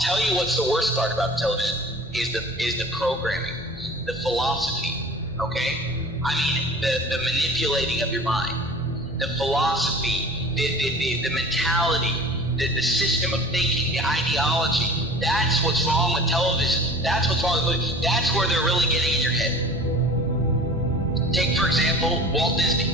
tell you what's the worst part about television is the programming, the philosophy, okay? I mean, the manipulating of your mind, the philosophy, the mentality, the system of thinking, the ideology. That's what's wrong with television. That's what's wrong with movies. That's where they're really getting in your head. Take, for example, Walt Disney,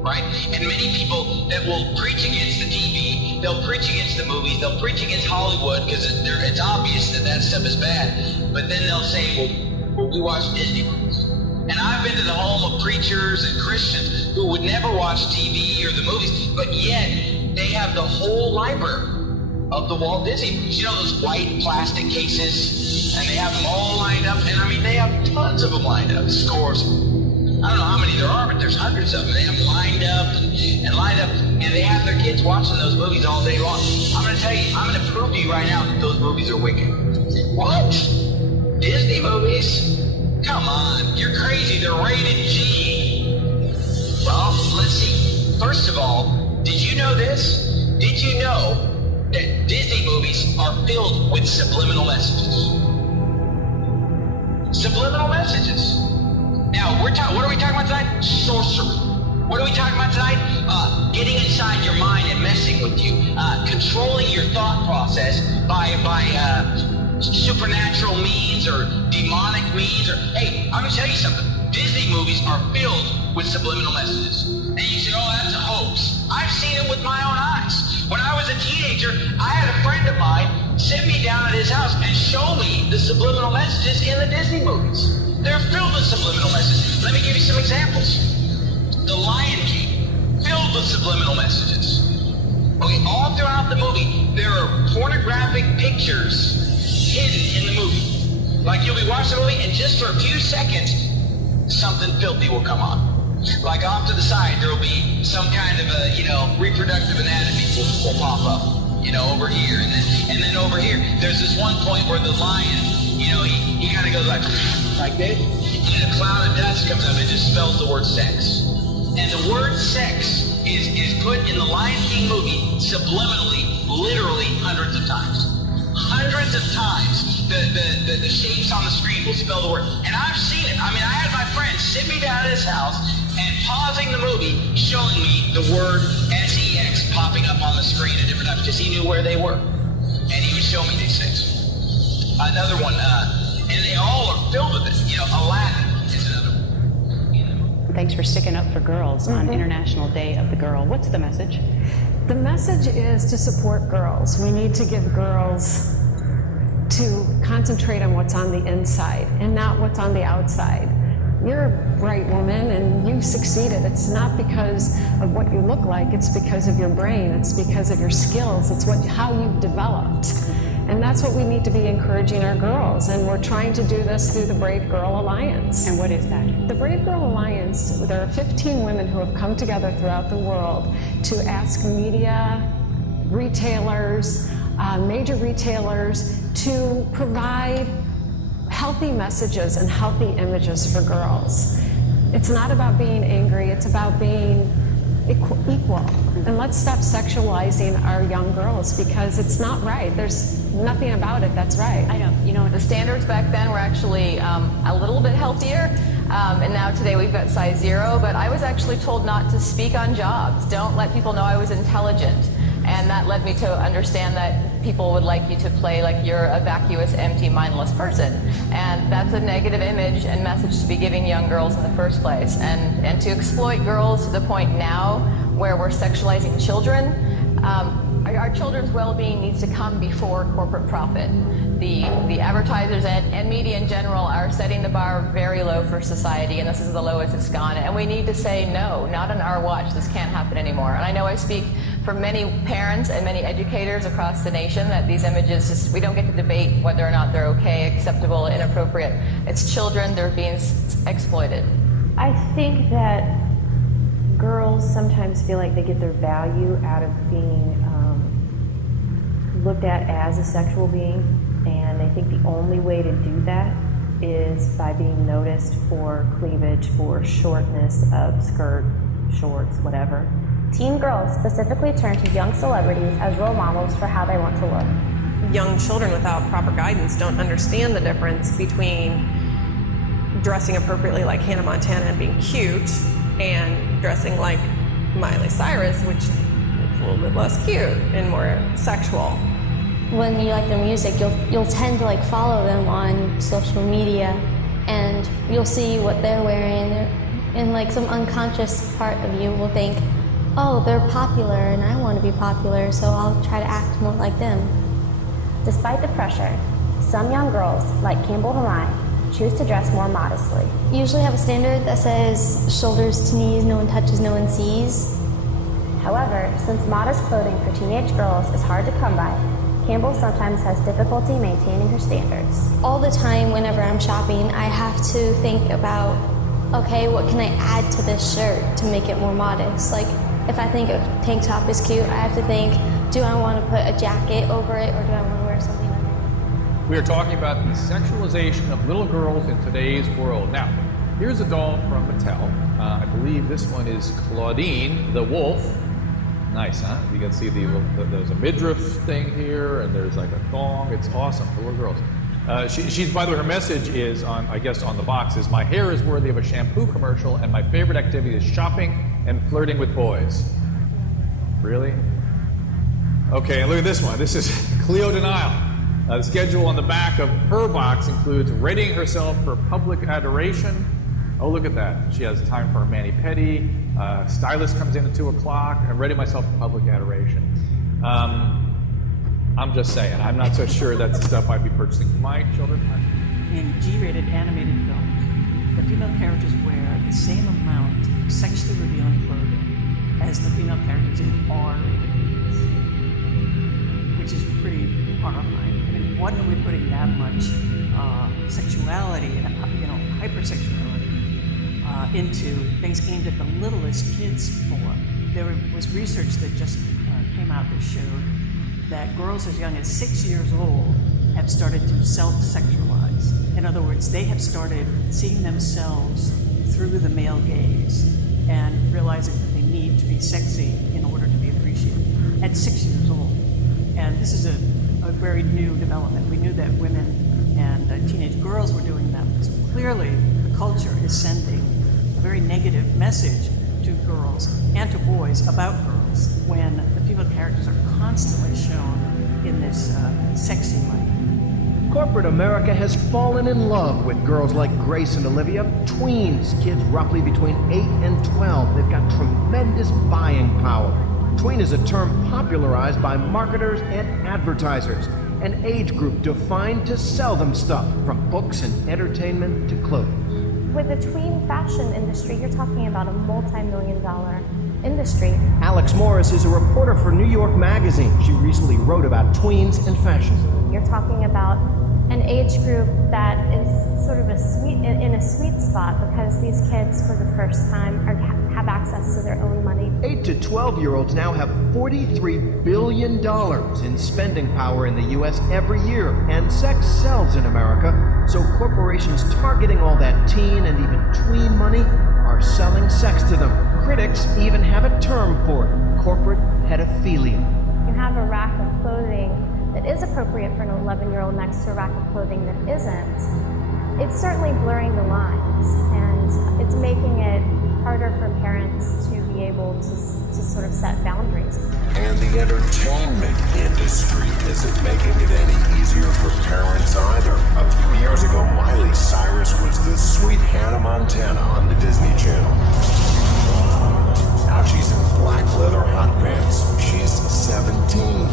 right? And many people that will preach against the TV, they'll preach against the movies, they'll preach against Hollywood because it's obvious that stuff is bad. But then they'll say, well, we watch Disney movies. And I've been to the home of preachers and Christians who would never watch TV or the movies, but yet they have the whole library of the Walt Disney movies. You know those white plastic cases? And they have them all lined up. And I mean, they have tons of them lined up, scores. I don't know how many there are, but there's hundreds of them. They have them lined up and lined up. And they have their kids watching those movies all day long. I'm going to tell you, I'm going to prove to you right now that those movies are wicked. What? Disney movies? Come on, you're crazy. They're rated G. Well, let's see. First of all, did you know this? Did you know that Disney movies are filled with subliminal messages? Subliminal messages. Now, what are we talking about tonight? Sorcery. What are we talking about tonight? Getting inside your mind and messing with you. Controlling your thought process by supernatural means or demonic means. Or hey, I'm going to tell you something. Disney movies are filled with subliminal messages. And you say, oh, that's a hoax. I've seen it with my own eyes. When I was a teenager, I had a friend of mine sit me down at his house and show me the subliminal messages in the Disney movies. They're filled with subliminal messages. Let me give you some examples. The Lion King, filled with subliminal messages. Okay, all throughout the movie, there are pornographic pictures hidden in the movie. Like you'll be watching the movie and just for a few seconds, something filthy will come on. Like off to the side, there will be some kind of a, reproductive anatomy will pop up, over here. And then over here, there's this one point where the lion, he kind of goes like this. And then a cloud of dust comes up and just spells the word sex. And the word sex is put in the Lion King movie subliminally, literally hundreds of times. Hundreds of times, the shapes on the screen will spell the word. And I've seen it. I mean, I had my friend sit me down at his house and pausing the movie, showing me the word sex popping up on the screen at different times because he knew where they were. And he would show me these things. Another one, and they all are filled with it. Aladdin is another one. Thanks for sticking up for girls on International Day of the Girl. What's the message? The message is to support girls. We need to give girls to concentrate on what's on the inside and not what's on the outside. You're a bright woman and you succeeded. It's not because of what you look like, it's because of your brain, it's because of your skills, it's how you've developed. And that's what we need to be encouraging our girls. And we're trying to do this through the Brave Girl Alliance. And what is that? The Brave Girl Alliance, there are 15 women who have come together throughout the world to ask media, retailers, major retailers to provide healthy messages and healthy images for girls. It's not about being angry, it's about being equal. And let's stop sexualizing our young girls because it's not right. There's nothing about it that's right. I know. The standards back then were actually a little bit healthier. And now today we've got size 0, but I was actually told not to speak on jobs. Don't let people know I was intelligent. And that led me to understand that people would like you to play like you're a vacuous, empty, mindless person. And that's a negative image and message to be giving young girls in the first place. And to exploit girls to the point now where we're sexualizing children, our children's well-being needs to come before corporate profit. The advertisers and media in general are setting the bar very low for society, and this is the lowest it's gone. And we need to say, no, not on our watch. This can't happen anymore. And I know I speak for many parents and many educators across the nation that these images we don't get to debate whether or not they're okay, acceptable, inappropriate. It's children, they're being exploited. I think that girls sometimes feel like they get their value out of being looked at as a sexual being, and I think the only way to do that is by being noticed for cleavage, for shortness of skirt, shorts, whatever. Teen girls specifically turn to young celebrities as role models for how they want to look. young children without proper guidance don't understand the difference between dressing appropriately like Hannah Montana and being cute and dressing like Miley Cyrus, which is a little bit less cute and more sexual. When you like their music, you'll tend to like follow them on social media, and you'll see what they're wearing, and like some unconscious part of you will think, oh, they're popular and I want to be popular, so I'll try to act more like them. Despite the pressure, some young girls, like Campbell Hermine, choose to dress more modestly. You usually have a standard that says shoulders to knees, no one touches, no one sees. However, since modest clothing for teenage girls is hard to come by, Campbell sometimes has difficulty maintaining her standards. All the time whenever I'm shopping, I have to think about, okay, what can I add to this shirt to make it more modest? Like, if I think a tank top is cute, I have to think, do I want to put a jacket over it, or do I want to wear something under it? We are talking about the sexualization of little girls in today's world. Now, here's a doll from Mattel. I believe this one is Claudine the Wolf. Nice, huh? You can see there's a midriff thing here, and there's like a thong. It's awesome for little girls. She's, by the way, her message is on, I guess, on the box is, my hair is worthy of a shampoo commercial, and my favorite activity is shopping and flirting with boys. Really? Okay, and look at this one. This is Cleo Denial. The schedule on the back of her box includes readying herself for public adoration. Oh, look at that. She has time for a mani-pedi. Stylist comes in at 2 o'clock. I'm ready myself for public adoration. I'm just saying, I'm not so sure that's the stuff I'd be purchasing for my children. In G-rated animated films, the female characters wear the same amount of sexually revealing clothing as the female characters in R-rated movies, which is pretty horrifying. I mean, what are we putting that much sexuality and, hypersexuality into things aimed at the littlest kids for? There was research that just came out that showed that girls as young as 6 years old have started to self-sexualize. In other words, they have started seeing themselves through the male gaze and realizing that they need to be sexy in order to be appreciated at 6 years old. And this is a very new development. We knew that women and teenage girls were doing that, because clearly the culture is sending a very negative message to girls and to boys about girls when the female characters are constantly shown in this sexy light. Corporate America has fallen in love with girls like Grace and Olivia, tweens, kids roughly between 8 and 12. They've got tremendous buying power. Tween is a term popularized by marketers and advertisers, an age group defined to sell them stuff, from books and entertainment to clothing. With the tween fashion industry, you're talking about a multi-million-dollar industry. Alex Morris is a reporter for New York Magazine. She recently wrote about tweens and fashion. You're talking about an age group that is sort of in a sweet spot, because these kids, for the first time, have access to their own money. 8 to 12-year-olds now have $43 billion in spending power in the U.S. every year, and sex sells in America, so corporations targeting all that teen and even tween money are selling sex to them. Critics even have a term for it: corporate pedophilia. You have a rack of clothing that is appropriate for an 11-year-old next to a rack of clothing that isn't. It's certainly blurring the lines, and it's making it harder for parents to be able to sort of set boundaries. And the entertainment industry isn't making it any easier for parents either. A few years ago, Miley Cyrus was the sweet Hannah Montana on the Disney Channel. Now she's in black leather hot pants. She's 17.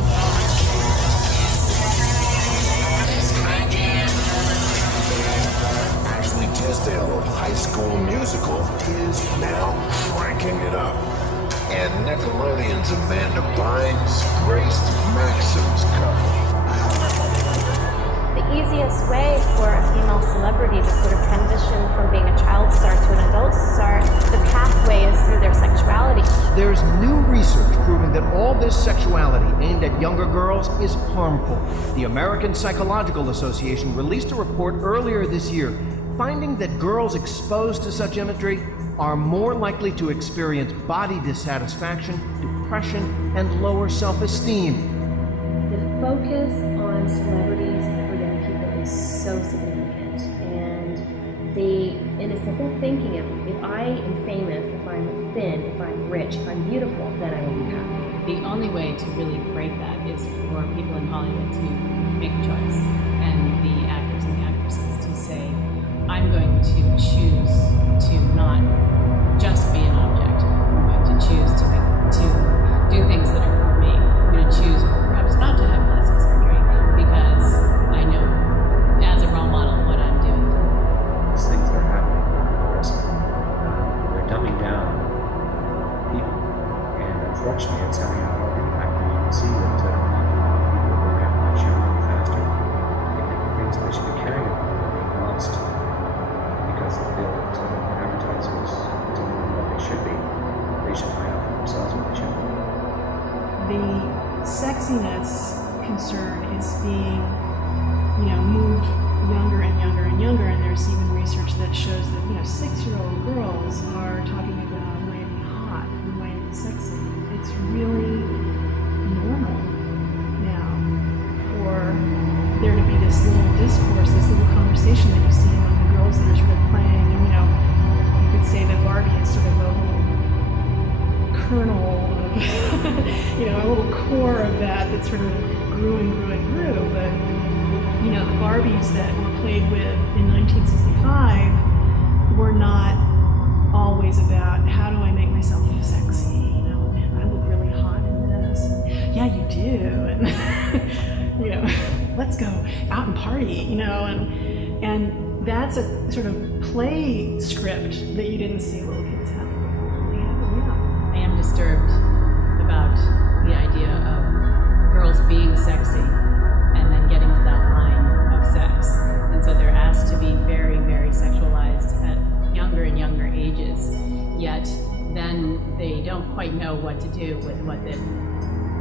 Tisdale of High School Musical is now cranking it up. And Nickelodeon's Amanda Bynes graced Maxim's cover. The easiest way for a female celebrity to sort of transition from being a child star to an adult star, the pathway is through their sexuality. There's new research proving that all this sexuality aimed at younger girls is harmful. The American Psychological Association released a report earlier this year finding that girls exposed to such imagery are more likely to experience body dissatisfaction, depression, and lower self-esteem. The focus on celebrities for young people is so significant, and they, in a simple thinking, if I am famous, if I'm thin, if I'm rich, if I'm beautiful, then I will be happy. The only way to really break that is for people in Hollywood to make a choice, and the actors and the actresses to say, I'm going to choose to not just be an object. I'm going to choose to do things that are for me. I'm going to choose perhaps not to have plastic surgery because I know as a role model what I'm doing. These things that are happening in wrestling, they're dumbing down people, and unfortunately it's having a impact. You can see that people who are getting much younger and faster, the things that they should be caring about are being lost because they feel that advertisers don't know what they should be. They should find out for themselves what they should be. The sexiness concern is being, moved younger and younger and younger, and there's even research that shows that, 6-year-old girls are talking about wanting to be hot and wanting to be sexy. It's really normal now for there to be this little discourse, this little conversation that you see among the girls that are sort of playing, and, you could say that Barbie is sort of a little kernel of, a little core of that sort of grew and grew and grew. But, the Barbies that were played with in 1965 were not always about how do I make myself sexy, I look really hot in this. Yeah, you do. And, let's go out and party, and that's a sort of play script that you didn't see little kids have before. They have it now. I am disturbed about the idea of girls being sexy and then getting to that line of sex. And so they're asked to be very, very sexualized at younger and younger ages, yet then they don't quite know what to do with what they've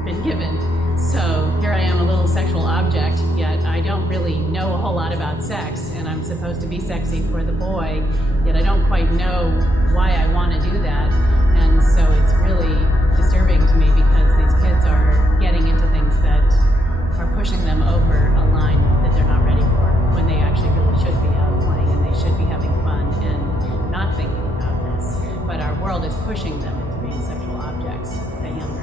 been given. So here I am, a little sexual object, yet I don't really know a whole lot about sex, and I'm supposed to be sexy for the boy, yet I don't quite know why I want to do that. And so it's really disturbing to me because these kids are getting into things that are pushing them over a line that they're not ready for, when they actually really should be out playing and they should be having fun and not thinking about this. But our world is pushing them into being sexual objects at younger